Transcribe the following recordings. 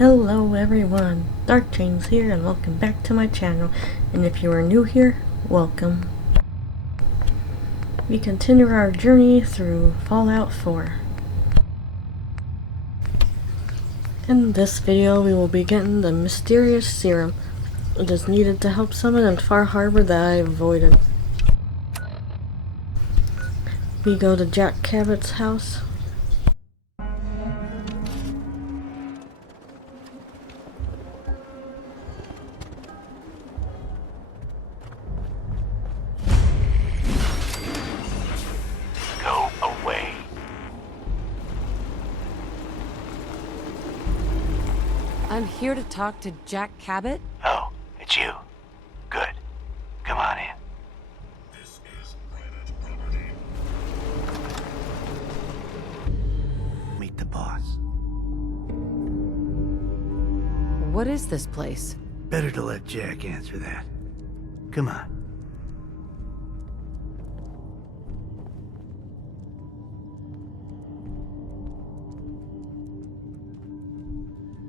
Hello everyone, Dark Chains here and welcome back to my channel, and if you are new here, welcome. We continue our journey through Fallout 4. In this video we will be getting the Mysterious Serum. It is needed to help someone in Far Harbor that I avoided. We go to Jack Cabot's house. I'm here to talk to Jack Cabot. Oh, it's you. Good. Come on in. This is private property. Meet the boss. What is this place? Better to let Jack answer that. Come on.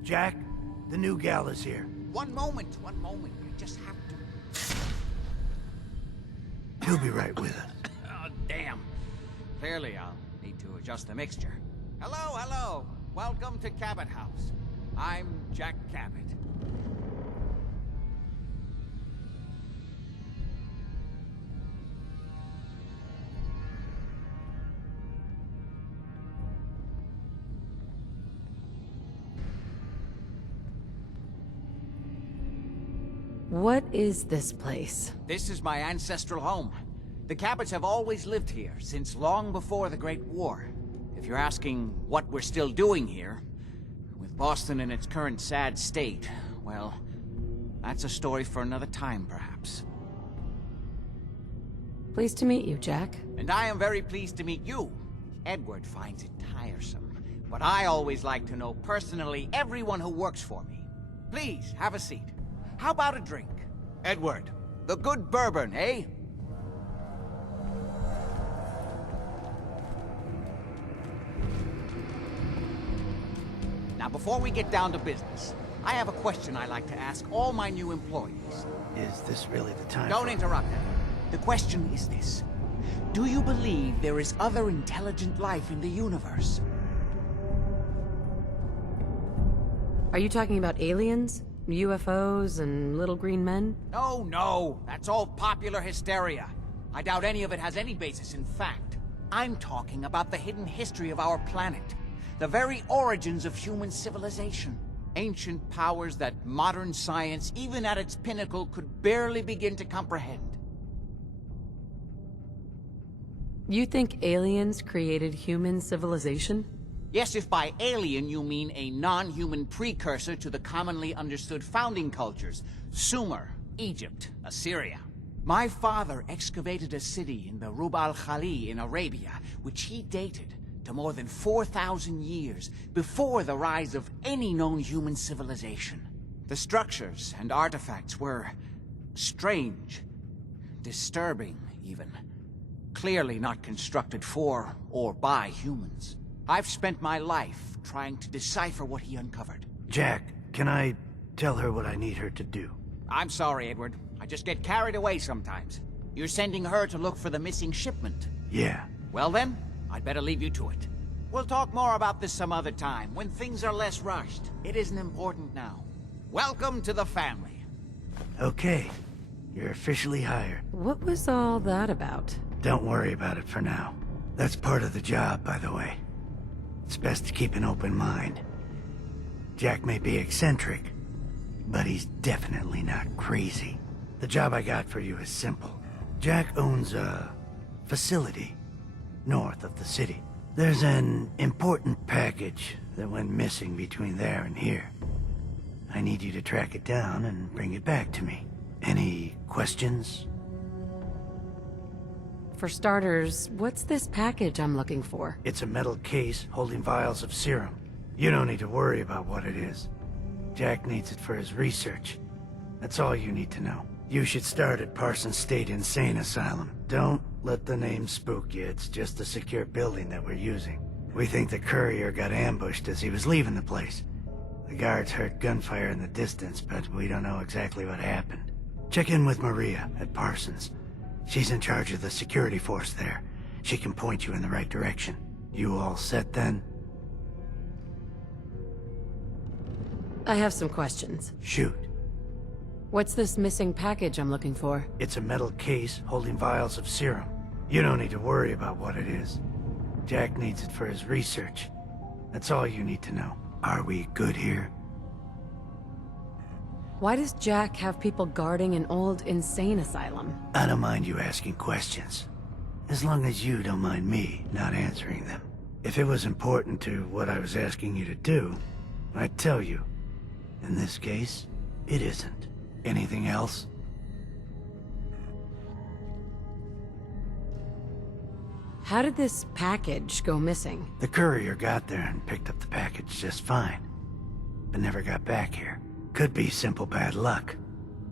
Jack, the new gal is here. One moment. I just have to. He'll be right with us. Oh, damn. Clearly, I'll need to adjust the mixture. Hello. Welcome to Cabot House. I'm Jack Cabot. What is this place? This is my ancestral home. The Cabots have always lived here, since long before the Great War. If you're asking what we're still doing here, with Boston in its current sad state, well, that's a story for another time, perhaps. Pleased to meet you, Jack. And I am very pleased to meet you. Edward finds it tiresome, but I always like to know personally everyone who works for me. Please, have a seat. How about a drink? Edward, the good bourbon, eh? Now, before we get down to business, I have a question I like to ask all my new employees. Is this really the time? Don't interrupt him. The question is this. Do you believe there is other intelligent life in the universe? Are you talking about aliens? UFOs and little green men? No. That's all popular hysteria. I doubt any of it has any basis in fact. I'm talking about the hidden history of our planet. The very origins of human civilization. Ancient powers that modern science, even at its pinnacle, could barely begin to comprehend. You think aliens created human civilization? Yes, if by alien you mean a non-human precursor to the commonly understood founding cultures, Sumer, Egypt, Assyria. My father excavated a city in the Rub al-Khali in Arabia, which he dated to more than 4,000 years before the rise of any known human civilization. The structures and artifacts were strange, disturbing even, clearly not constructed for or by humans. I've spent my life trying to decipher what he uncovered. Jack, can I tell her what I need her to do? I'm sorry, Edward. I just get carried away sometimes. You're sending her to look for the missing shipment. Yeah. Well then, I'd better leave you to it. We'll talk more about this some other time, when things are less rushed. It isn't important now. Welcome to the family. Okay. You're officially hired. What was all that about? Don't worry about it for now. That's part of the job, by the way. It's best to keep an open mind. Jack may be eccentric, but he's definitely not crazy. The job I got for you is simple. Jack owns a facility north of the city. There's an important package that went missing between there and here. I need you to track it down and bring it back to me. Any questions? For starters, what's this package I'm looking for? It's a metal case holding vials of serum. You don't need to worry about what it is. Jack needs it for his research. That's all you need to know. You should start at Parsons State Insane Asylum. Don't let the name spook you. It's just a secure building that we're using. We think the courier got ambushed as he was leaving the place. The guards heard gunfire in the distance, but we don't know exactly what happened. Check in with Maria at Parsons. She's in charge of the security force there. She can point you in the right direction. You all set then? I have some questions. Shoot. What's this missing package I'm looking for? It's a metal case holding vials of serum. You don't need to worry about what it is. Jack needs it for his research. That's all you need to know. Are we good here? Why does Jack have people guarding an old insane asylum? I don't mind you asking questions. As long as you don't mind me not answering them. If it was important to what I was asking you to do, I'd tell you. In this case, it isn't. Anything else? How did this package go missing? The courier got there and picked up the package just fine, but never got back here. Could be simple bad luck,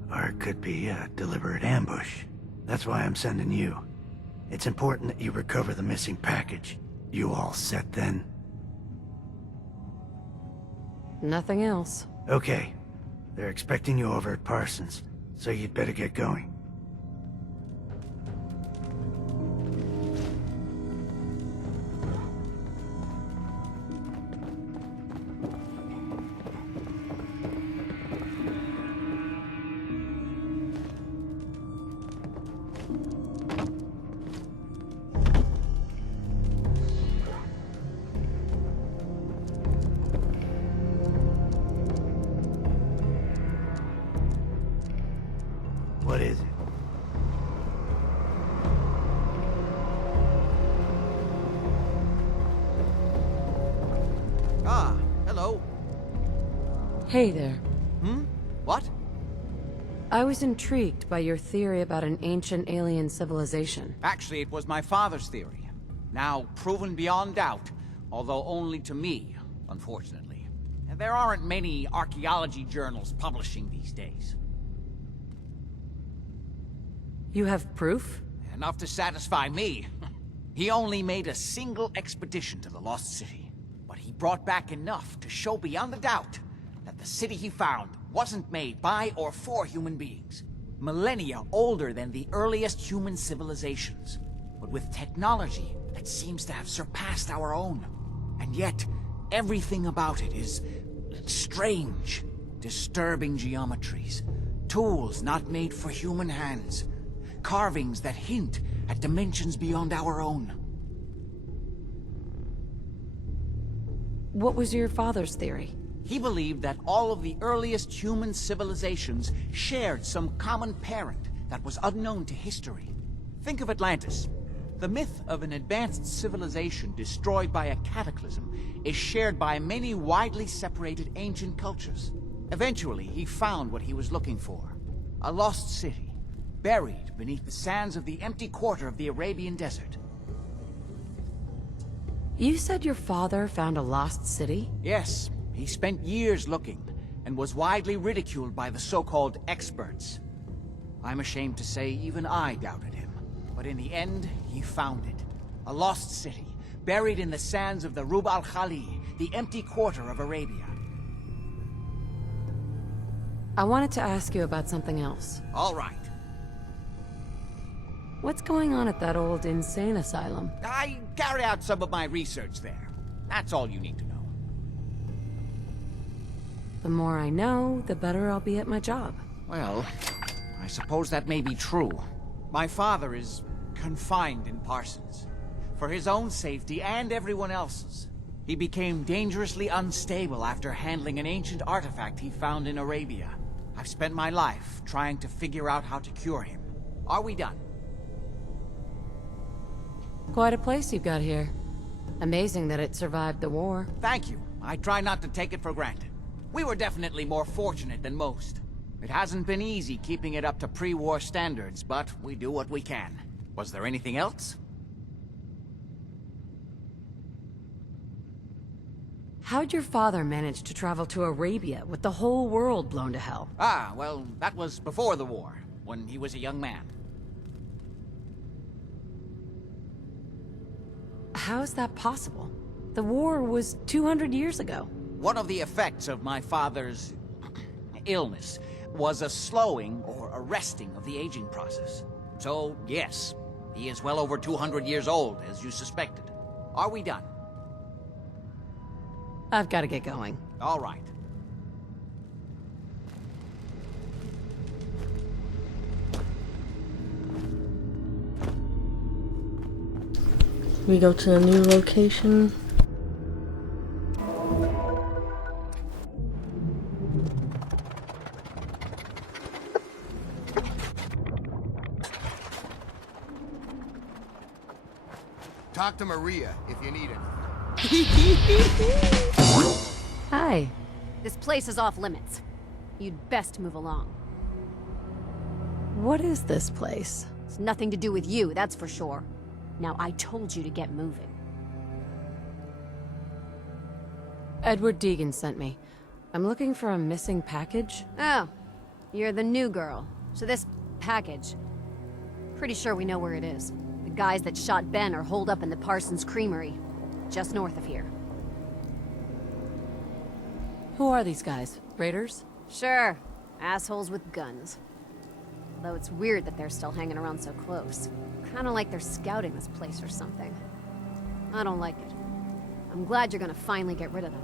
or it could be a deliberate ambush. That's why I'm sending you. It's important that you recover the missing package. You all set then? Nothing else. Okay. They're expecting you over at Parsons, so you'd better get going. What is it? Ah, hello. Hey there. What? I was intrigued by your theory about an ancient alien civilization. Actually, it was my father's theory. Now proven beyond doubt, although only to me, unfortunately. And there aren't many archaeology journals publishing these days. You have proof? Enough to satisfy me. He only made a single expedition to the Lost City, but he brought back enough to show beyond a doubt that the city he found wasn't made by or for human beings. Millennia older than the earliest human civilizations, but with technology that seems to have surpassed our own. And yet, everything about it is strange, disturbing geometries, tools not made for human hands, carvings that hint at dimensions beyond our own. What was your father's theory? He believed that all of the earliest human civilizations shared some common parent that was unknown to history. Think of Atlantis. The myth of an advanced civilization destroyed by a cataclysm is shared by many widely separated ancient cultures. Eventually, he found what he was looking for. A lost city, buried beneath the sands of the empty quarter of the Arabian desert. You said your father found a lost city? Yes, he spent years looking, and was widely ridiculed by the so-called experts. I'm ashamed to say even I doubted him. But in the end, he found it. A lost city, buried in the sands of the Rub al-Khali, the empty quarter of Arabia. I wanted to ask you about something else. All right. What's going on at that old insane asylum? I carry out some of my research there. That's all you need to know. The more I know, the better I'll be at my job. Well, I suppose that may be true. My father is confined in Parsons. For his own safety and everyone else's. He became dangerously unstable after handling an ancient artifact he found in Arabia. I've spent my life trying to figure out how to cure him. Are we done? Quite a place you've got here. Amazing that it survived the war. Thank you. I try not to take it for granted. We were definitely more fortunate than most. It hasn't been easy keeping it up to pre-war standards, but we do what we can. Was there anything else? How'd your father manage to travel to Arabia with the whole world blown to hell? Ah, well, that was before the war, when he was a young man. How is that possible? The war was 200 years ago. One of the effects of my father's illness was a slowing or arresting of the aging process. So, yes, he is well over 200 years old, as you suspected. Are we done? I've got to get going. All right. We go to a new location. Talk to Maria if you need it. Hi. This place is off limits. You'd best move along. What is this place? It's nothing to do with you, that's for sure. Now, I told you to get moving. Edward Deegan sent me. I'm looking for a missing package. Oh, you're the new girl. So this package... Pretty sure we know where it is. The guys that shot Ben are holed up in the Parsons Creamery, just north of here. Who are these guys? Raiders? Sure, assholes with guns. Though it's weird that they're still hanging around so close. Kinda like they're scouting this place or something. I don't like it. I'm glad you're gonna finally get rid of them.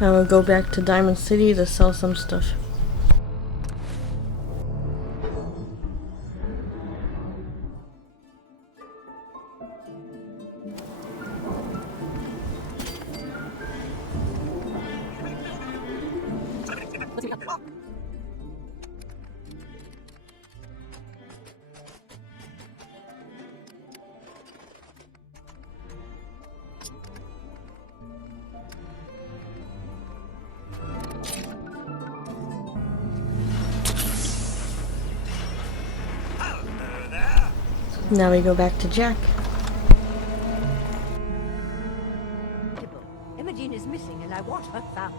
I will go back to Diamond City to sell some stuff. Now we go back to Jack. Imogen is missing and I want her found.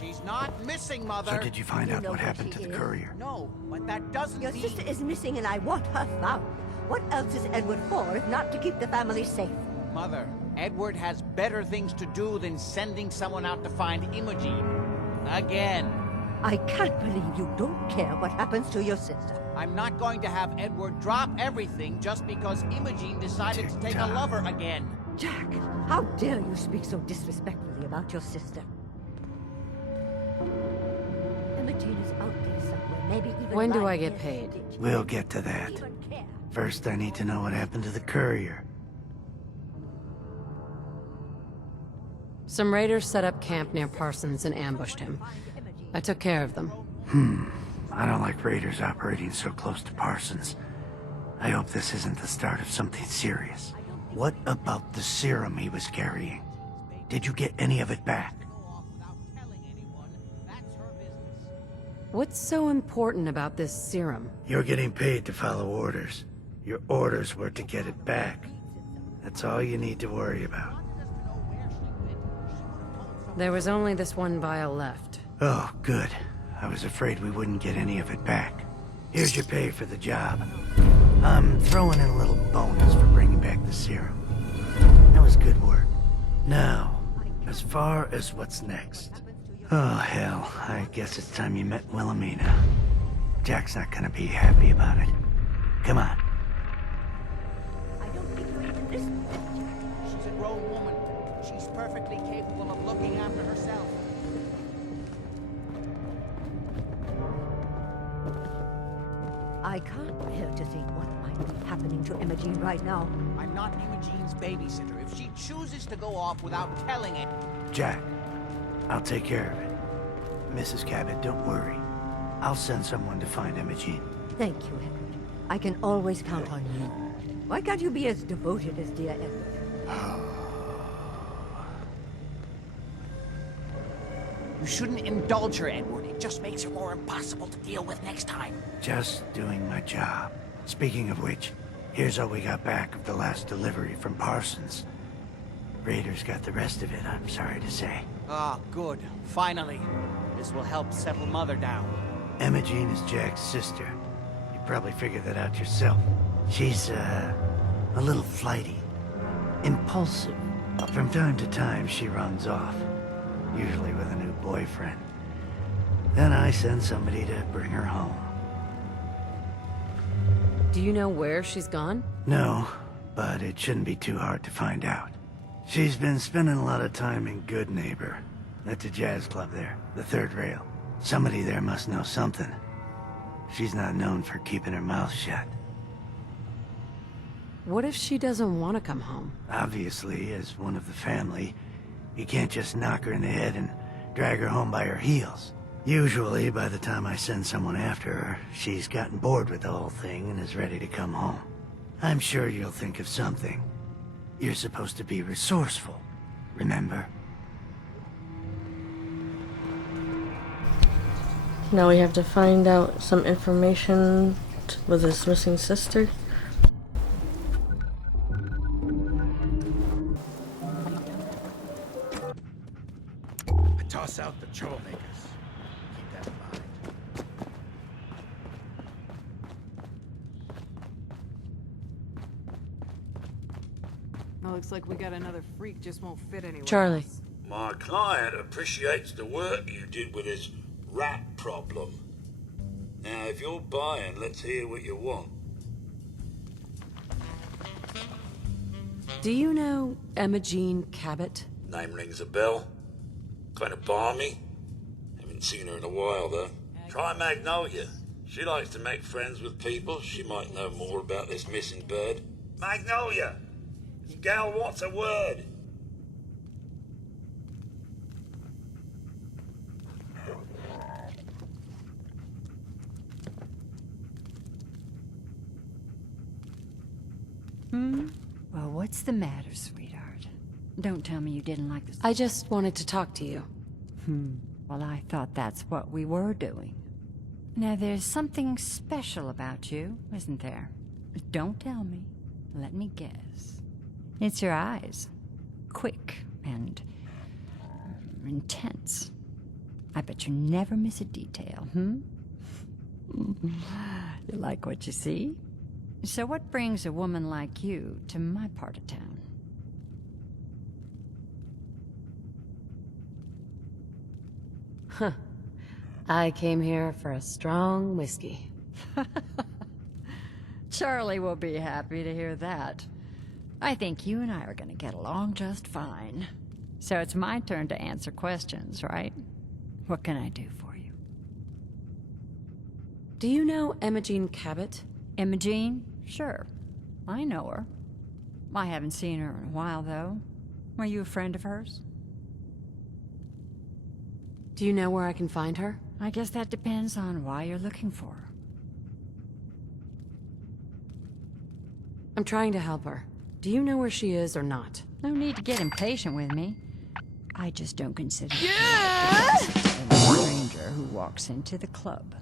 She's not missing, Mother. So did you find You out know what where happened she to the is? courier? No, but that doesn't Your mean... sister is missing and I want her found. What else is Edward for if not to keep the family safe? Mother, Edward has better things to do than sending someone out to find Imogen. Again. I can't believe you don't care what happens to your sister. I'm not going to have Edward drop everything just because Imogen decided to take a Tick-tock. lover again. Jack, how dare you speak so disrespectfully about your sister? Imogen is out there somewhere, maybe even When do lying I get in paid? the ditch. We'll get to that. Even care. First, I need to know what happened to the courier. Some raiders set up camp near Parsons and ambushed him. I took care of them. I don't like raiders operating so close to Parsons. I hope this isn't the start of something serious. What about the serum he was carrying? Did you get any of it back? What's so important about this serum? You're getting paid to follow orders. Your orders were to get it back. That's all you need to worry about. There was only this one vial left. Oh, good. I was afraid we wouldn't get any of it back. Here's your pay for the job. I'm throwing in a little bonus for bringing back the serum. That was good work. Now, as far as what's next. Oh, hell. I guess it's time you met Wilhelmina. Jack's not gonna be happy about it. Come on. I don't think you even listen. She's a grown woman. She's perfectly capable of looking after herself. I can't bear to think what might be happening to Imogen right now. I'm not Imogen's babysitter. If she chooses to go off without telling it... Jack, I'll take care of it. Mrs. Cabot, don't worry. I'll send someone to find Imogen. Thank you, Edward. I can always count on you. Why can't you be as devoted as dear Edward? You shouldn't indulge her, Edward. It just makes her more impossible to deal with next time. Just doing my job. Speaking of which, here's all we got back of the last delivery from Parsons. Raiders got the rest of it, I'm sorry to say. Ah, good. Finally. This will help settle Mother down. Imogen is Jack's sister. You probably figured that out yourself. She's, a little flighty. Impulsive. From time to time, she runs off. Usually with a new boyfriend. Then I send somebody to bring her home. Do you know where she's gone? No, but it shouldn't be too hard to find out. She's been spending a lot of time in Good Neighbor. That's a jazz club there, the third rail. Somebody there must know something. She's not known for keeping her mouth shut. What if she doesn't want to come home? Obviously, as one of the family, you can't just knock her in the head and drag her home by her heels. Usually, by the time I send someone after her, she's gotten bored with the whole thing and is ready to come home. I'm sure you'll think of something. You're supposed to be resourceful, remember? Now we have to find out some information with his missing sister. I toss out the troublemakers. Keep that in mind. Well, looks like we got another freak just won't fit anywhere Charlie. else. My client appreciates the work you did with his rat problem. Now, if you're buying, let's hear what you want. Do you know Imogen Cabot? Name rings a bell. Kind of balmy. Haven't seen her in a while, though. Try Magnolia. She likes to make friends with people. She might know more about this missing bird. Magnolia! This gal wants a word. Well, what's the matter, sweetheart? Don't tell me you didn't like this. I just wanted to talk to you. Well, I thought that's what we were doing. Now, there's something special about you, isn't there? Don't tell me. Let me guess. It's your eyes. Quick and intense. I bet you never miss a detail, You like what you see? So what brings a woman like you to my part of town? Huh. I came here for a strong whiskey. Charlie will be happy to hear that. I think you and I are gonna get along just fine. So it's my turn to answer questions, right? What can I do for you? Do you know Imogene Cabot? Imogene? Sure. I know her. I haven't seen her in a while, though. Were you a friend of hers? Do you know where I can find her? I guess that depends on why you're looking for her. I'm trying to help her. Do you know where she is or not? No need to get impatient with me. I just don't consider a stranger who walks into the club.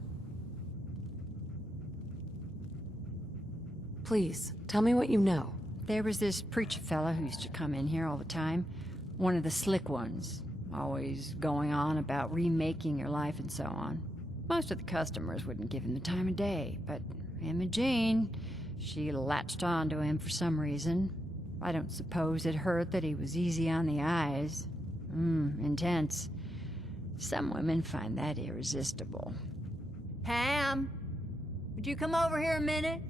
Please, tell me what you know. There was this preacher fella who used to come in here all the time. One of the slick ones. Always going on about remaking your life and so on. Most of the customers wouldn't give him the time of day, but Imogene, she latched on to him for some reason. I don't suppose it hurt that he was easy on the eyes. Intense. Some women find that irresistible. Pam, would you come over here a minute?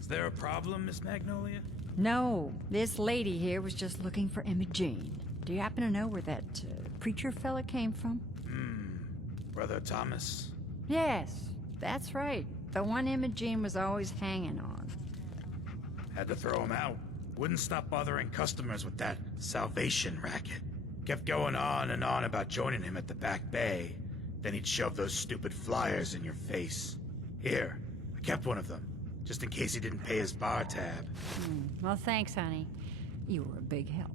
Is there a problem, Miss Magnolia? No, this lady here was just looking for Imogene. Do you happen to know where that preacher fella came from? Brother Thomas? Yes, that's right. The one Imogene was always hanging on. Had to throw him out. Wouldn't stop bothering customers with that salvation racket. Kept going on and on about joining him at the back bay. Then he'd shove those stupid flyers in your face. Here, I kept one of them, just in case he didn't pay his bar tab. Well, thanks, honey. You were a big help.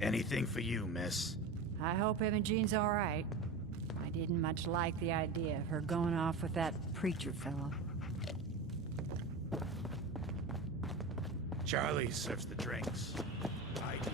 Anything for you, miss. I hope Imogene's all right. I didn't much like the idea of her going off with that preacher fella. Charlie serves the drinks. Ideal.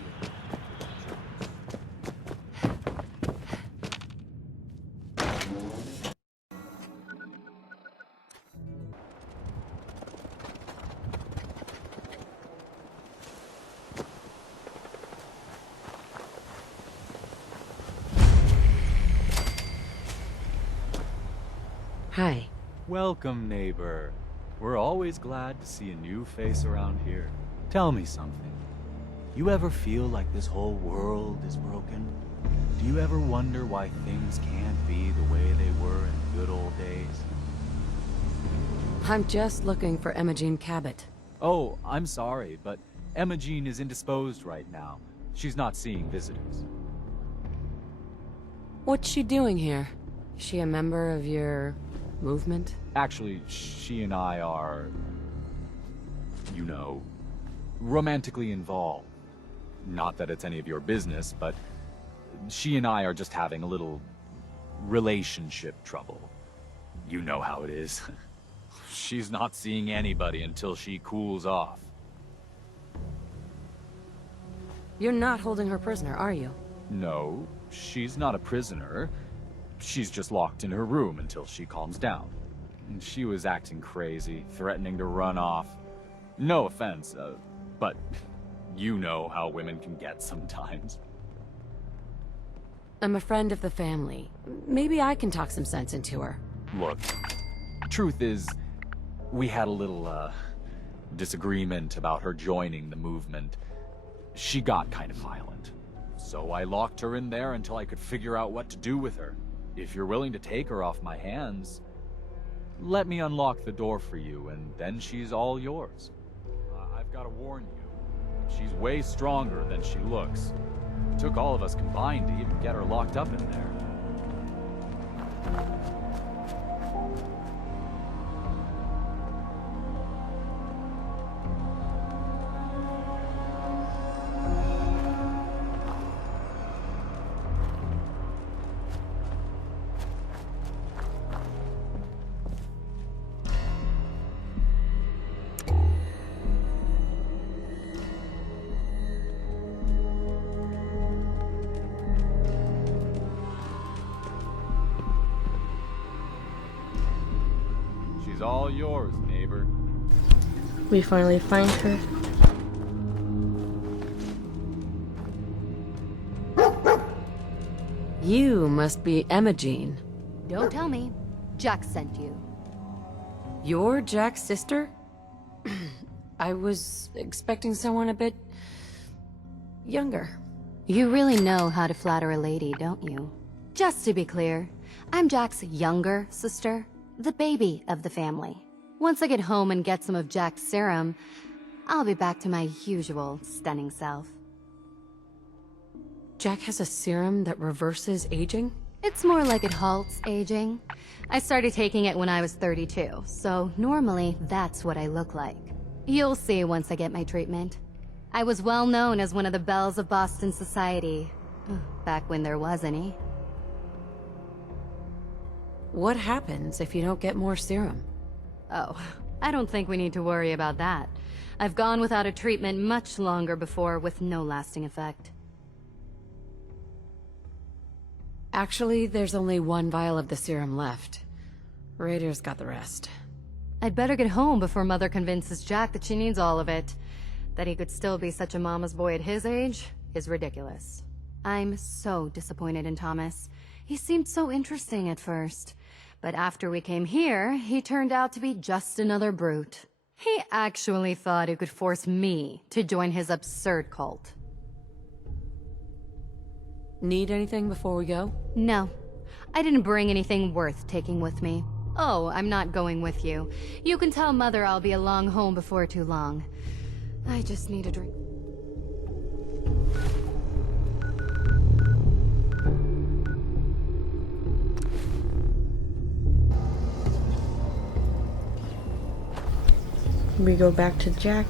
Hi. Welcome, neighbor. We're always glad to see a new face around here. Tell me something. You ever feel like this whole world is broken? Do you ever wonder why things can't be the way they were in good old days? I'm just looking for Imogene Cabot. Oh, I'm sorry, but Imogene is indisposed right now. She's not seeing visitors. What's she doing here? Is she a member of your movement? Actually, she and I are, you know, romantically involved. Not that it's any of your business, but she and I are just having a little relationship trouble. You know how it is. She's not seeing anybody until she cools off. You're not holding her prisoner, are you? No, she's not a prisoner. She's just locked in her room until she calms down. And she was acting crazy, threatening to run off. No offense, but you know how women can get sometimes. I'm a friend of the family. Maybe I can talk some sense into her. Look, truth is, we had a little, disagreement about her joining the movement, she got kind of violent. So I locked her in there until I could figure out what to do with her. If you're willing to take her off my hands, let me unlock the door for you, and then she's all yours. I've got to warn you, she's way stronger than she looks. It took all of us combined to even get her locked up in there. All yours, neighbor. We finally find her. You must be Emma Jean. Don't tell me. Jack sent you. You're Jack's sister? I was expecting someone a bit... younger. You really know how to flatter a lady, don't you? Just to be clear, I'm Jack's younger sister. The baby of the family. Once I get home and get some of Jack's serum, I'll be back to my usual stunning self. Jack has a serum that reverses aging? It's more like it halts aging. I started taking it when I was 32, so normally that's what I look like. You'll see once I get my treatment. I was well known as one of the belles of Boston society, back when there was any. What happens if you don't get more serum? Oh, I don't think we need to worry about that. I've gone without a treatment much longer before with no lasting effect. Actually, there's only one vial of the serum left. Raiders got the rest. I'd better get home before Mother convinces Jack that she needs all of it. That he could still be such a mama's boy at his age is ridiculous. I'm so disappointed in Thomas. He seemed so interesting at first. But after we came here, he turned out to be just another brute. He actually thought he could force me to join his absurd cult. Need anything before we go? No. I didn't bring anything worth taking with me. Oh, I'm not going with you. You can tell Mother I'll be along home before too long. I just need a drink. We go back to Jack.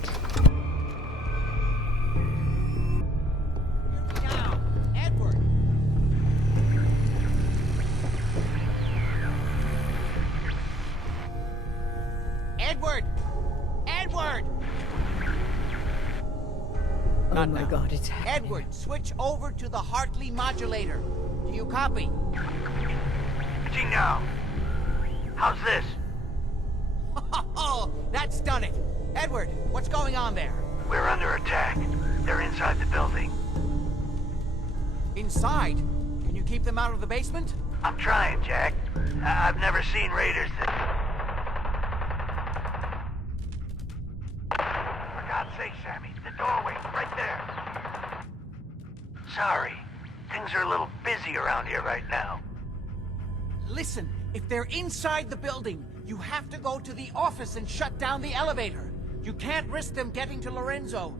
Now, Edward! Edward! Edward! Oh my God, it's happening. Edward, switch over to the Hartley modulator. Do you copy? Gee, now. How's this? Oh, that's done it. Edward, what's going on there? We're under attack. They're inside the building. Inside? Can you keep them out of the basement? I'm trying, Jack. I've never seen raiders that... For God's sake, Sammy, the doorway, right there. Sorry. Things are a little busy around here right now. Listen, if they're inside the building, you have to go to the office and shut down the elevator. You can't risk them getting to Lorenzo.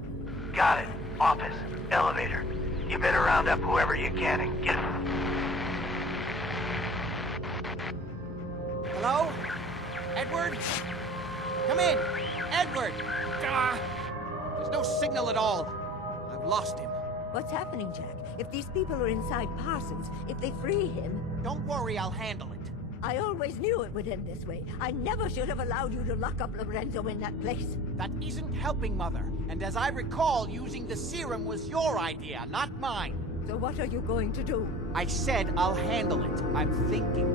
Got it. Office. Elevator. You better round up whoever you can and get... Hello? Edward? Come in. Edward! There's no signal at all. I've lost him. What's happening, Jack? If these people are inside Parsons, if they free him... Don't worry, I'll handle it. I always knew it would end this way. I never should have allowed you to lock up Lorenzo in that place. That isn't helping, Mother. And as I recall, using the serum was your idea, not mine. So what are you going to do? I said I'll handle it. I'm thinking.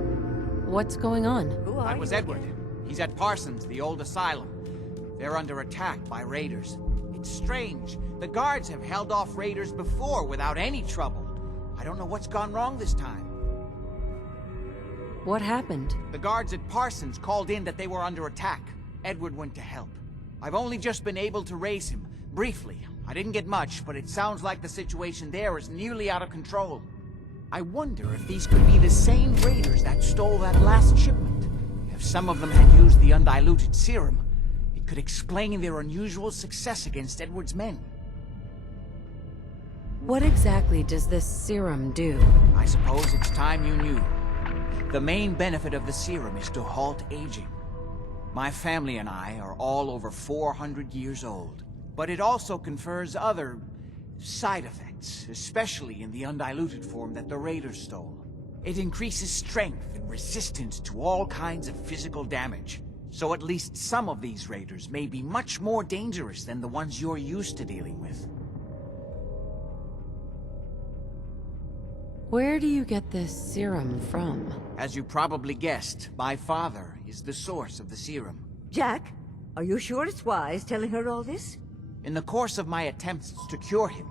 What's going on? Who are That was you Edward. again? He's at Parsons, the old asylum. They're under attack by raiders. It's strange. The guards have held off raiders before without any trouble. I don't know what's gone wrong this time. What happened? The guards at Parsons called in that they were under attack. Edward went to help. I've only just been able to raise him, briefly. I didn't get much, but it sounds like the situation there is nearly out of control. I wonder if these could be the same raiders that stole that last shipment. If some of them had used the undiluted serum, it could explain their unusual success against Edward's men. What exactly does this serum do? I suppose it's time you knew. The main benefit of the serum is to halt aging. My family and I are all over 400 years old. But it also confers other side effects, especially in the undiluted form that the raiders stole. It increases strength and resistance to all kinds of physical damage. So at least some of these raiders may be much more dangerous than the ones you're used to dealing with. Where do you get this serum from? As you probably guessed, my father is the source of the serum. Jack, are you sure it's wise telling her all this? In the course of my attempts to cure him,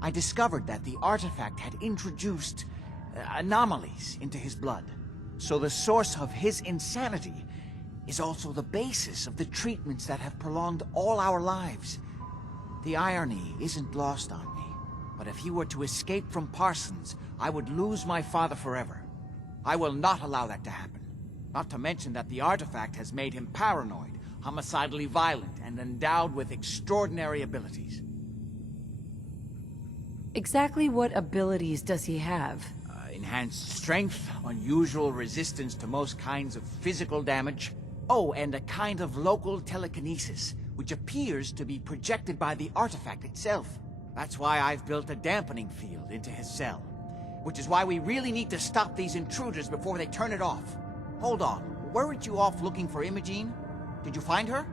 I discovered that the artifact had introduced anomalies into his blood. So the source of his insanity is also the basis of the treatments that have prolonged all our lives. The irony isn't lost on me, but if he were to escape from Parsons, I would lose my father forever. I will not allow that to happen. Not to mention that the artifact has made him paranoid, homicidally violent, and endowed with extraordinary abilities. Exactly what abilities does he have? Enhanced strength, unusual resistance to most kinds of physical damage. Oh, and a kind of local telekinesis, which appears to be projected by the artifact itself. That's why I've built a dampening field into his cell. Which is why we really need to stop these intruders before they turn it off. Hold on, weren't you off looking for Imogene? Did you find her?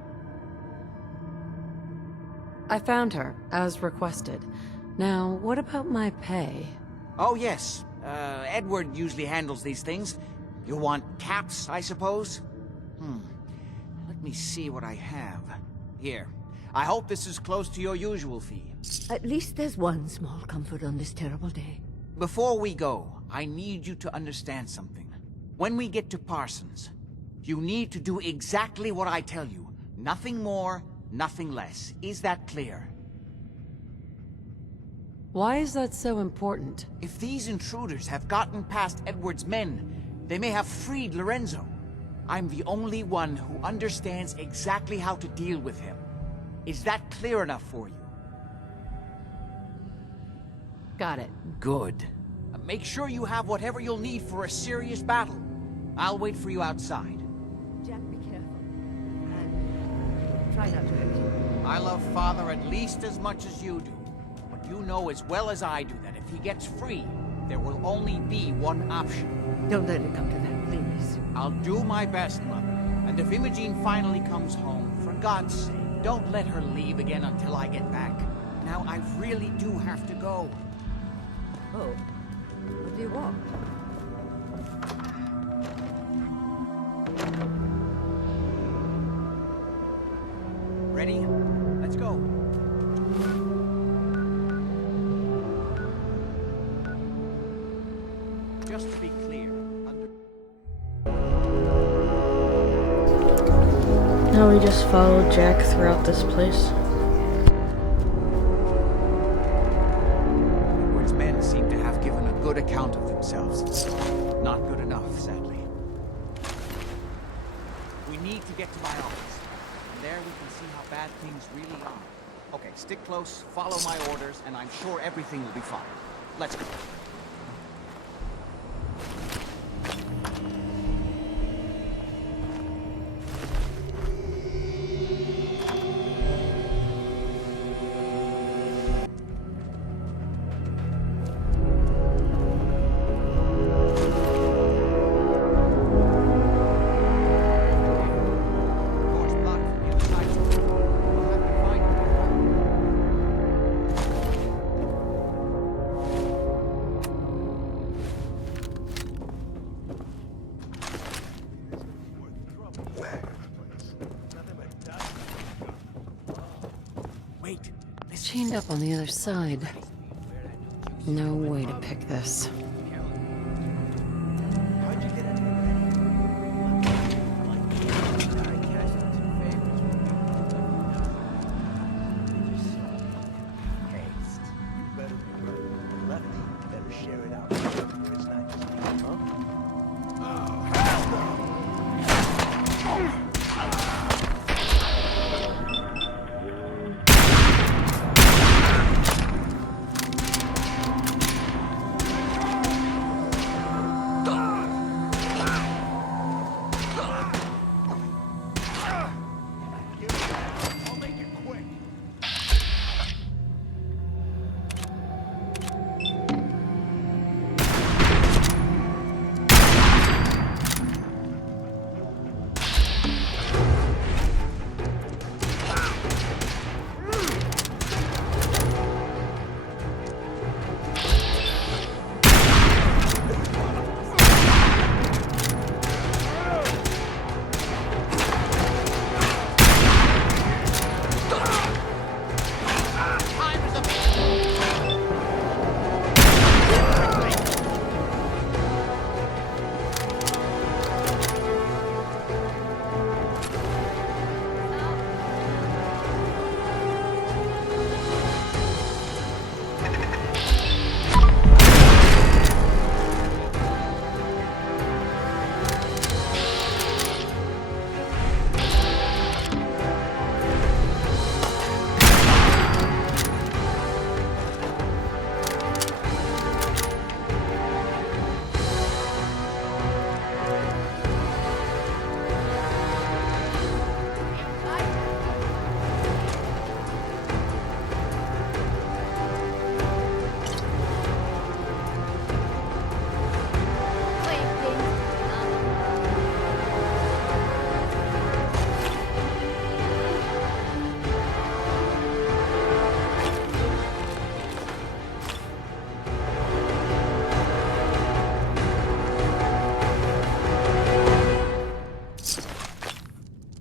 I found her, as requested. Now, what about my pay? Oh, yes. Edward usually handles these things. You want caps, I suppose? Let me see what I have. Here. I hope this is close to your usual fee. At least there's one small comfort on this terrible day. Before we go, I need you to understand something. When we get to Parsons, you need to do exactly what I tell you. Nothing more, nothing less. Is that clear? Why is that so important? If these intruders have gotten past Edward's men, they may have freed Lorenzo. I'm the only one who understands exactly how to deal with him. Is that clear enough for you? Got it. Good. Make sure you have whatever you'll need for a serious battle. I'll wait for you outside. Jack, be careful. And try not to hurt him. I love Father at least as much as you do. But you know as well as I do that if he gets free, there will only be one option. Don't let it come to that, please. I'll do my best, Mother. And if Imogene finally comes home, for God's sake, don't let her leave again until I get back. Now, I really do have to go. Oh, what do you want? Ready? Let's go. Just to be clear, Now we just follow Jack throughout this place. Edward's men seem to have given a good account of themselves. Not good enough, sadly. We need to get to my office. And there we can see how bad things really are. Okay, stick close, follow my orders, and I'm sure everything will be fine. Let's go. Door's blocked from the other side, so we'll have to find you. Wait, this Chained up on the other side. No way to pick this. How'd you get into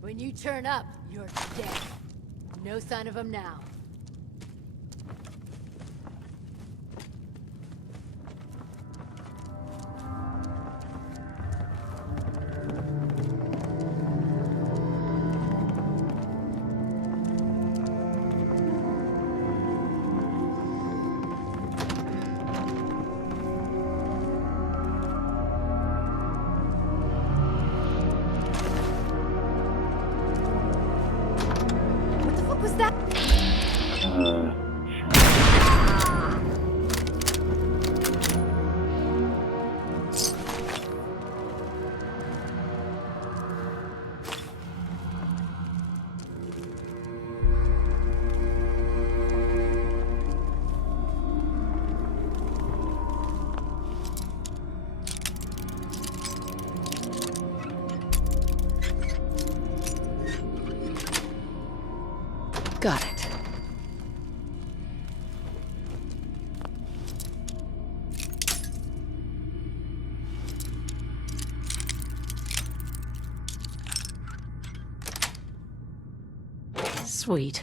When you turn up, you're dead. No sign of him now. What was that? Got it. Sweet.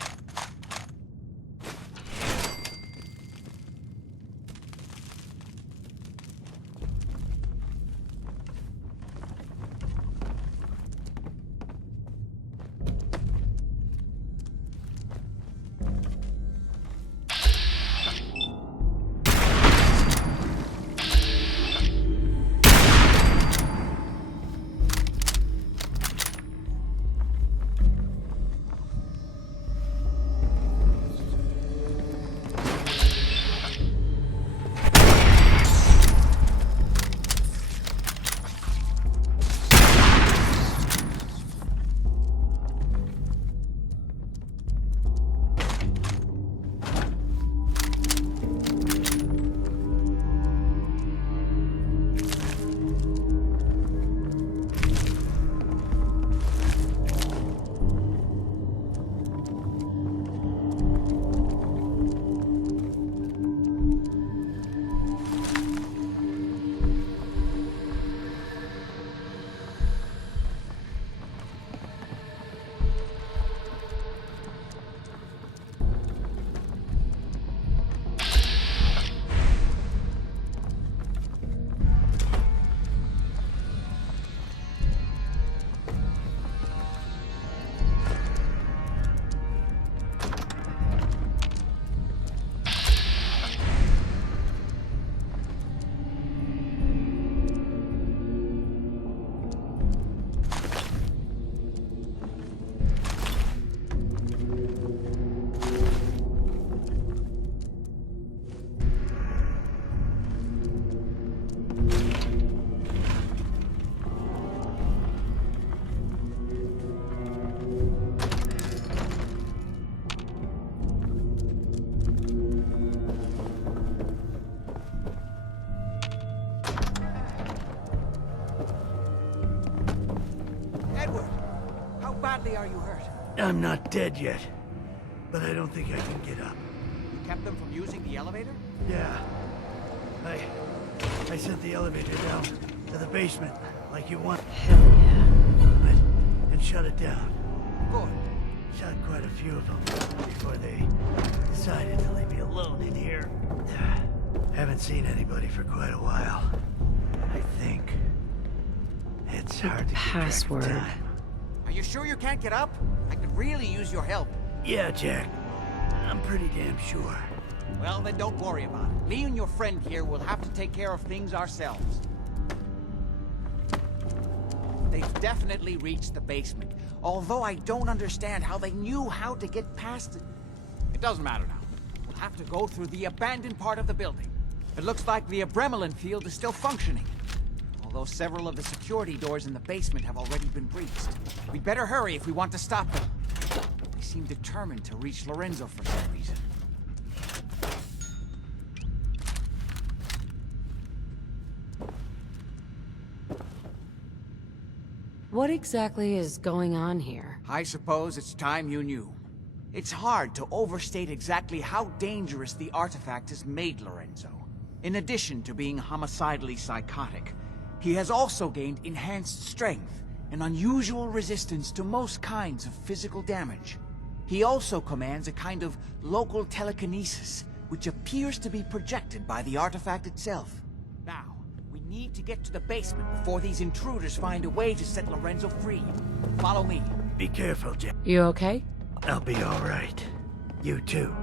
badly are you hurt? I'm not dead yet, but I don't think I can get up. You kept them from using the elevator? Yeah. I sent the elevator down to the basement, like you want. Hell yeah. And shut it down. Good. Shot quite a few of them before they decided to leave me alone in here. Haven't seen anybody for quite a while. I think it's hard to keep track of Password. time. Are you sure you can't get up? I could really use your help. Yeah, Jack. I'm pretty damn sure. Well, then don't worry about it. Me and your friend here will have to take care of things ourselves. They've definitely reached the basement, although I don't understand how they knew how to get past it. It doesn't matter now. We'll have to go through the abandoned part of the building. It looks like the Abremelin field is still functioning, although several of the security doors in the basement have already been breached. We'd better hurry if we want to stop them. They seem determined to reach Lorenzo for some reason. What exactly is going on here? I suppose it's time you knew. It's hard to overstate exactly how dangerous the artifact has made Lorenzo. In addition to being homicidally psychotic, he has also gained enhanced strength and unusual resistance to most kinds of physical damage. He also commands a kind of local telekinesis, which appears to be projected by the artifact itself. Now, we need to get to the basement before these intruders find a way to set Lorenzo free. Follow me. Be careful, Jack. You okay? I'll be all right. You too.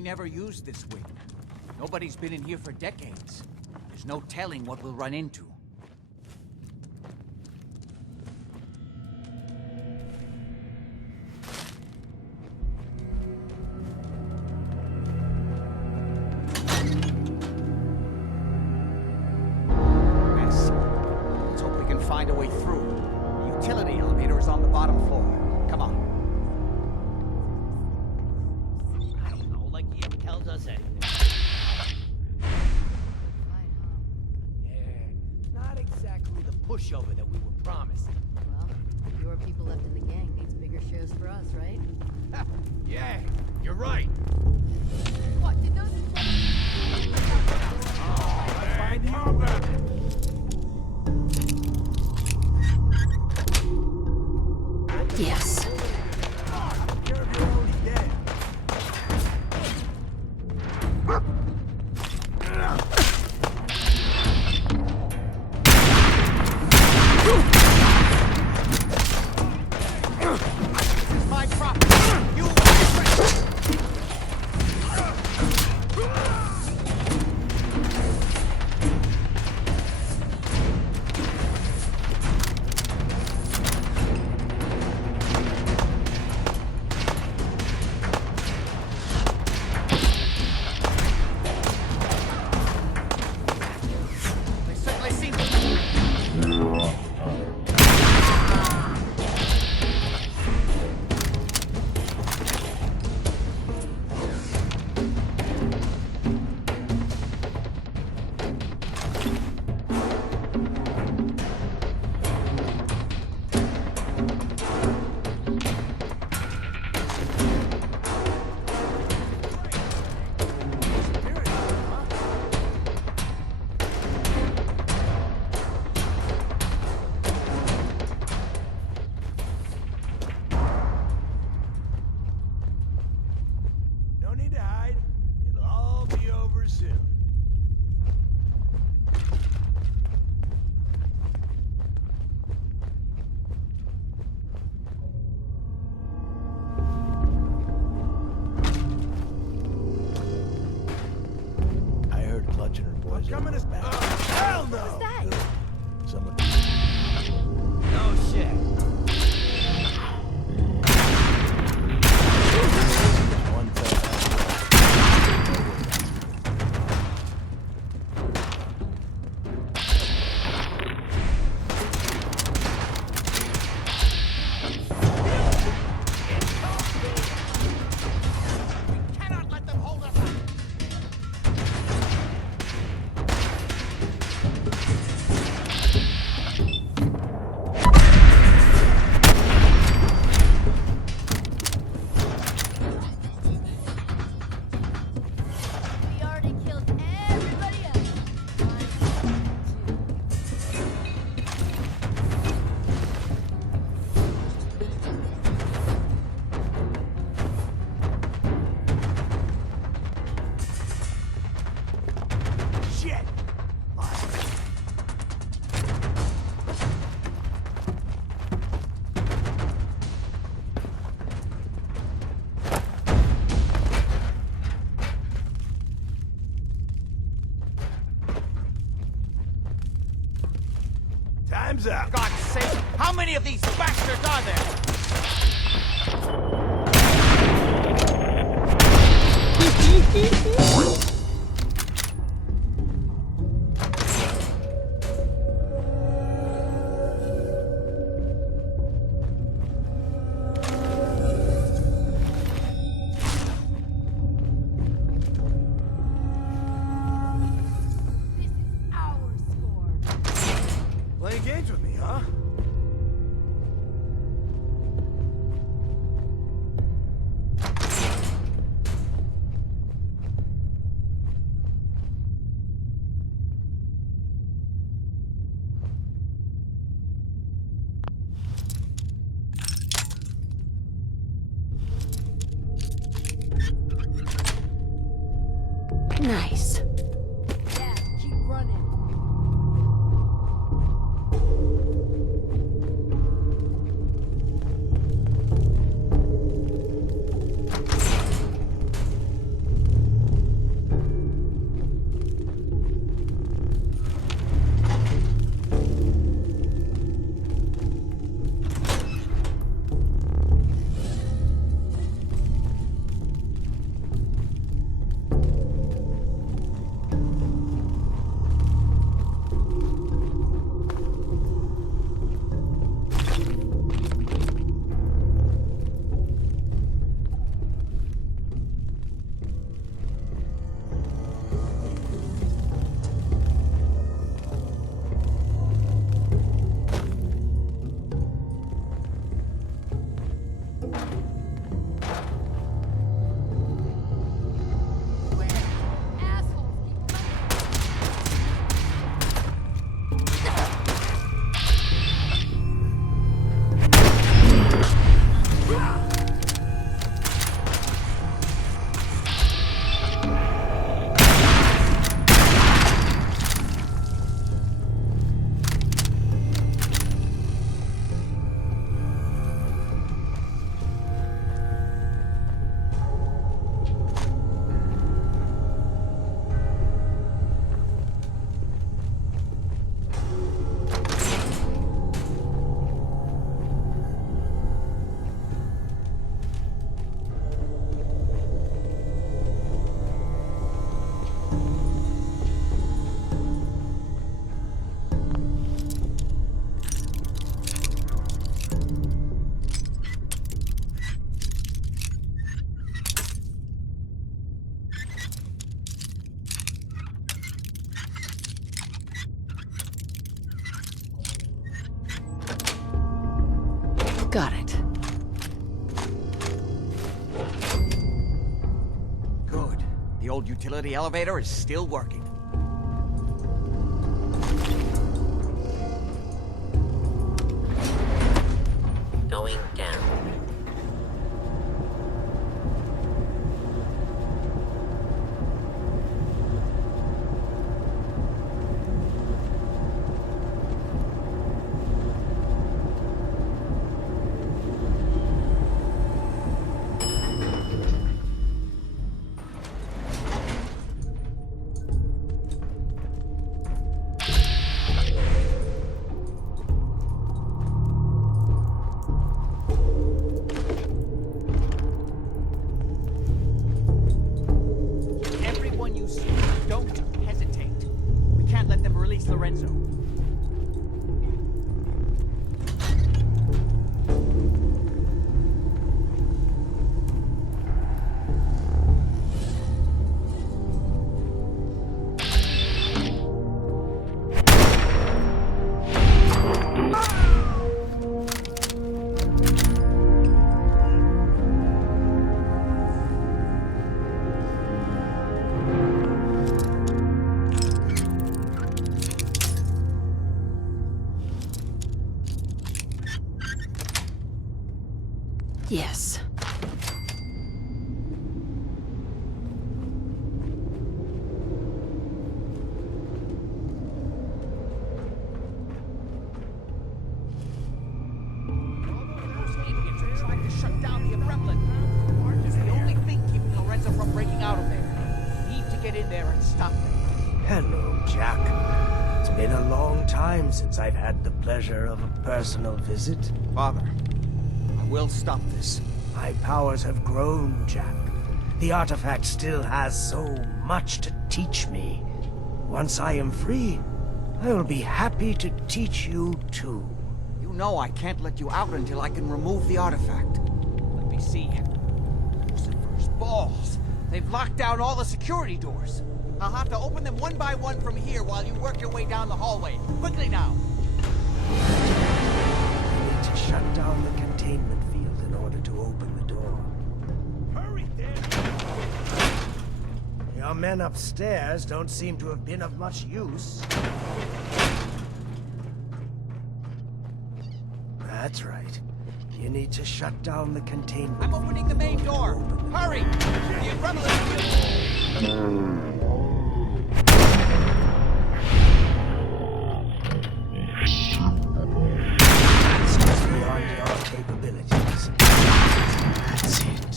We never used this wing. Nobody's been in here for decades. There's no telling what we'll run into. Mess. Let's hope we can find a way through. The utility elevator is on the bottom floor. Come on. I don't know, like he ever tells us anything. Not exactly the pushover that we were promised. Well, fewer people left in the gang means bigger shows for us, right? Yeah, you're right. What, did those... Yes. My property. You They certainly seem to. No need to hide. It'll all be over soon. I heard clutching her boys. Coming us back. Hell no! What was that? Someone. No shit. One Cannot let them hold us up. We already killed everybody else. shit! Time's up. God's sake, how many of these bastards are there? This is our score. Playing games with me, huh? Nice. Yeah, keep running. Got it. Good. The old utility elevator is still working. Going down. Everyone you see, don't hesitate. We can't let them release Lorenzo. Yes. Those idiots are trying to shut down the Gremlin. It's the only thing keeping Lorenzo from breaking out of there. We need to get in there and stop them. Hello, Jack. It's been a long time since I've had the pleasure of a personal visit. Father, I will stop this. My powers have grown, Jack. The artifact still has so much to teach me. Once I am free, I will be happy to teach you too. You know I can't let you out until I can remove the artifact. Let me see. Lucifer's balls. They've locked down all the security doors. I'll have to open them one by one from here while you work your way down the hallway. Quickly now! I need to shut down the containment field in order to open the door. Hurry, Dan! Your men upstairs don't seem to have been of much use. That's right. You need to shut down the containment. I'm opening the main door! Hurry! The Gremlin That's just beyond your capabilities. That's it.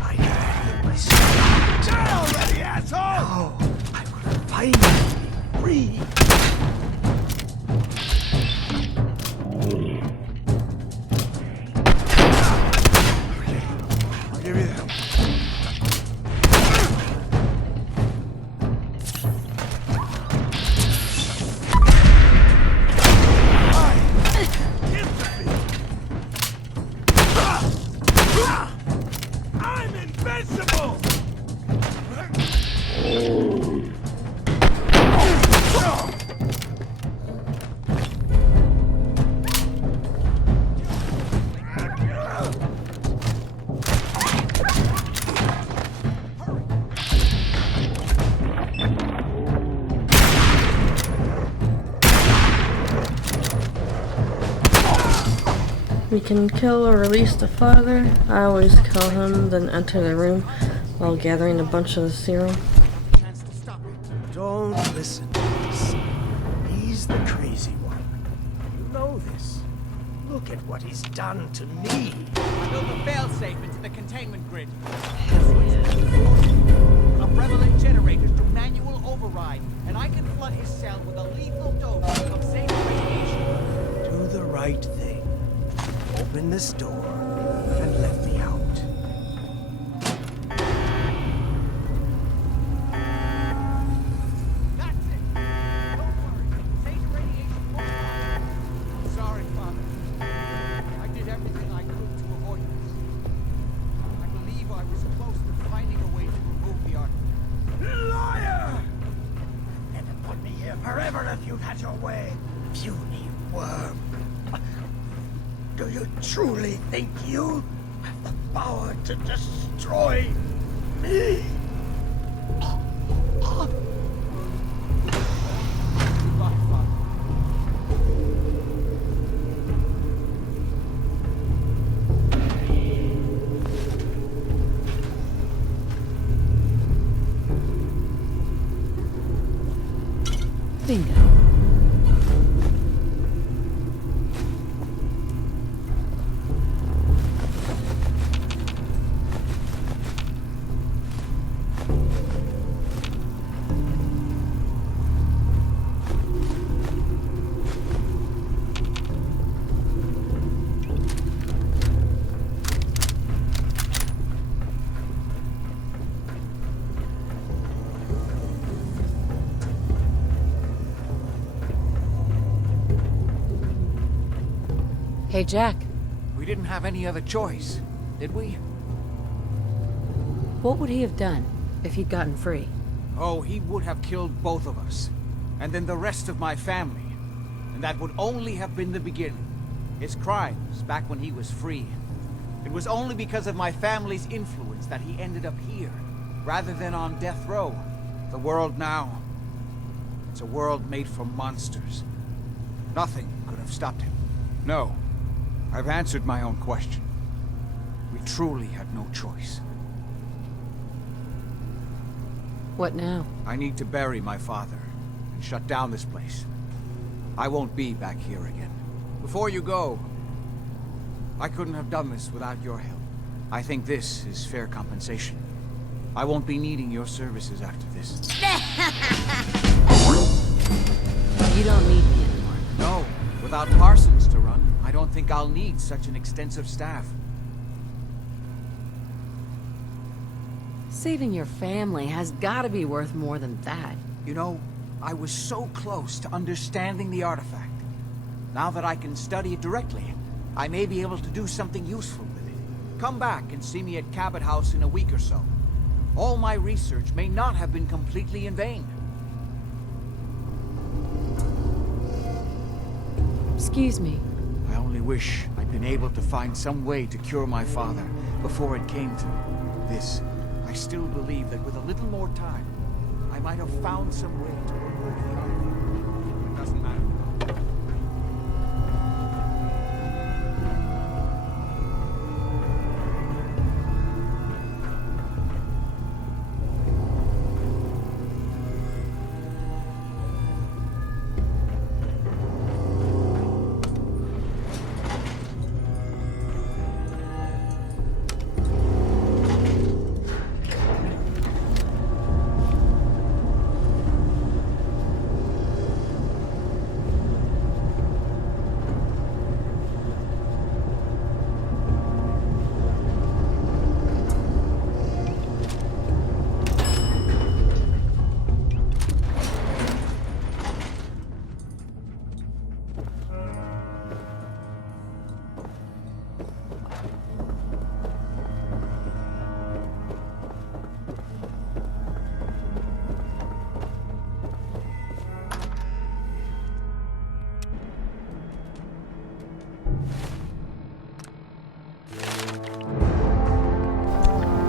I have my spirit. Die already, asshole! Now, I will finally be free. I'll give you that. I'm invincible! We can kill or release the father. I always kill him, then enter the room while gathering a bunch of the serum. Don't listen to this. He's the crazy one. You know this. Look at what he's done to me. I built a failsafe into the containment grid. A relevant generator to manual override, and I can flood his cell with a lethal dose of safe radiation. Do the right thing. Open this door and let me out. That's it. Don't worry. Safe radiation won't harm you. Sorry, Father. I did everything I could to avoid this. I believe I was close to finding a way to remove the artifact. Liar! You'd have put me here forever if you'd had your way. Puny worm. Do you truly think you have the power to destroy me? Bingo. Hey, Jack. We didn't have any other choice, did we? What would he have done if he'd gotten free? Oh, he would have killed both of us. And then the rest of my family. And that would only have been the beginning. His crimes back when he was free. It was only because of my family's influence that he ended up here, rather than on death row. The world now, it's a world made for monsters. Nothing could have stopped him. No. I've answered my own question. We truly had no choice. What now? I need to bury my father and shut down this place. I won't be back here again. Before you go, I couldn't have done this without your help. I think this is fair compensation. I won't be needing your services after this. You don't need me anymore. No, without Parsons to run, I don't think I'll need such an extensive staff. Saving your family has gotta be worth more than that. You know, I was so close to understanding the artifact. Now that I can study it directly, I may be able to do something useful with it. Come back and see me at Cabot House in a week or so. All my research may not have been completely in vain. Excuse me. I only wish I'd been able to find some way to cure my father before it came to this. I still believe that with a little more time, I might have found some way to remove the artifact. It doesn't matter.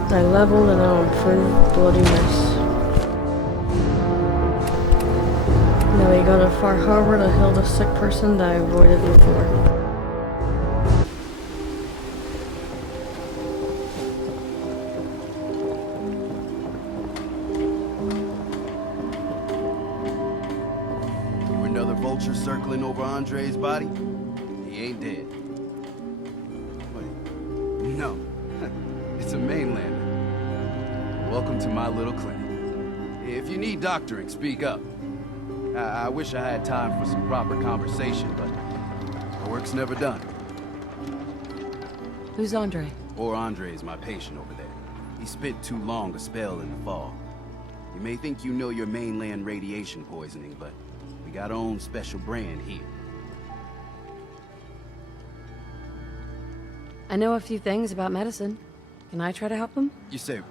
I leveled and now improved bloody mess. Now we go to Far Harbor to heal the sick person that I avoided before. You another vulture circling over Andre's body? He ain't dead. Wait, no. It's a mainlander. Welcome to my little clinic. If you need doctoring, speak up. I wish I had time for some proper conversation, but the work's never done. Who's Andre? Poor Andre's my patient over there. He spent too long a spell in the fall. You may think you know your mainland radiation poisoning, but we got our own special brand here. I know a few things about medicine. Can I try to help him? You say,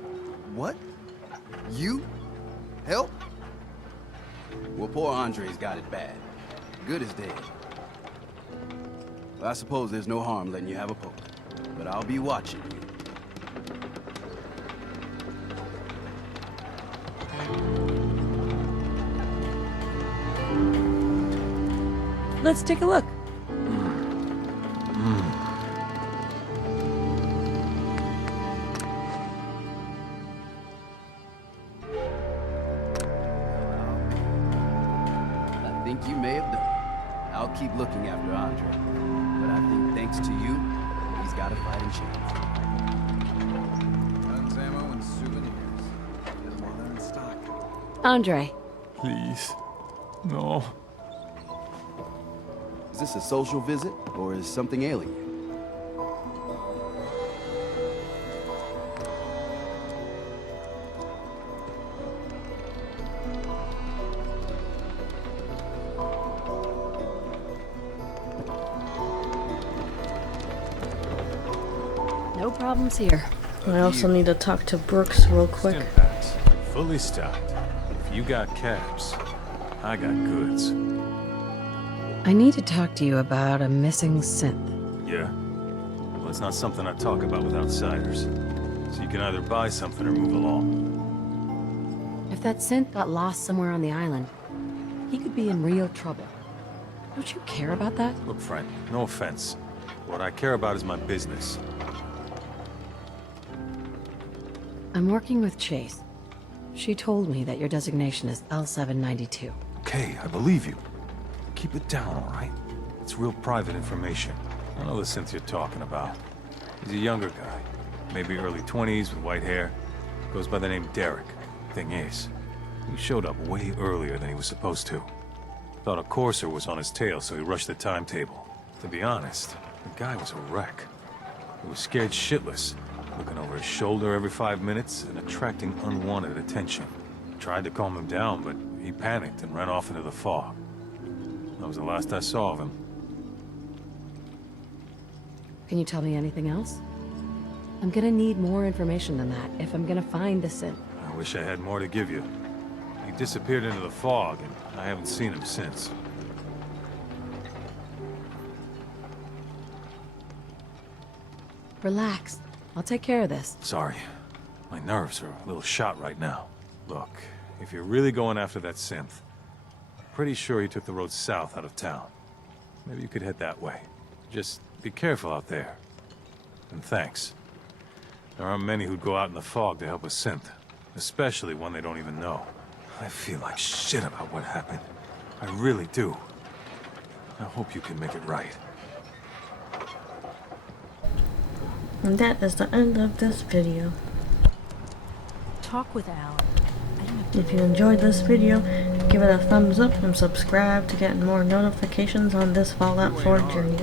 what? You? Help? Well, poor Andre's got it bad. Good as dead. I suppose there's no harm letting you have a poke. But I'll be watching you. Let's take a look. I think you may have done it. I'll keep looking after Andre. But I think thanks to you, he's got a fighting chance. Guns, ammo, and souvenirs. Get them all in stock. Andre. Please. No. Is this a social visit, or is something alien? No problems here. I also need to talk to Brooks real quick. Stimpaks, fully stocked. If you got cabs, I got goods. I need to talk to you about a missing synth. Yeah? Well, it's not something I talk about with outsiders. So you can either buy something or move along. If that synth got lost somewhere on the island, he could be in real trouble. Don't you care about that? Look, friend, no offense. What I care about is my business. I'm working with Chase. She told me that your designation is L792. Okay, I believe you. Keep it down, all right? It's real private information. I know the synth you're talking about. He's a younger guy. Maybe early 20s with white hair. Goes by the name Derek. Thing is, he showed up way earlier than he was supposed to. Thought a courser was on his tail, so he rushed the timetable. To be honest, the guy was a wreck. He was scared shitless, looking over his shoulder every 5 minutes and attracting unwanted attention. Tried to calm him down, but he panicked and ran off into the fog. That was the last I saw of him. Can you tell me anything else? I'm gonna need more information than that if I'm gonna find the synth. I wish I had more to give you. He disappeared into the fog, and I haven't seen him since. Relax. I'll take care of this. Sorry. My nerves are a little shot right now. Look, if you're really going after that synth, I'm pretty sure he took the road south out of town. Maybe you could head that way. Just be careful out there. And thanks. There aren't many who'd go out in the fog to help a synth, especially one they don't even know. I feel like shit about what happened. I really do. I hope you can make it right. And that is the end of this video. Talk with Alan. If you enjoyed this video, give it a thumbs up and subscribe to get more notifications on this Fallout 4 journey.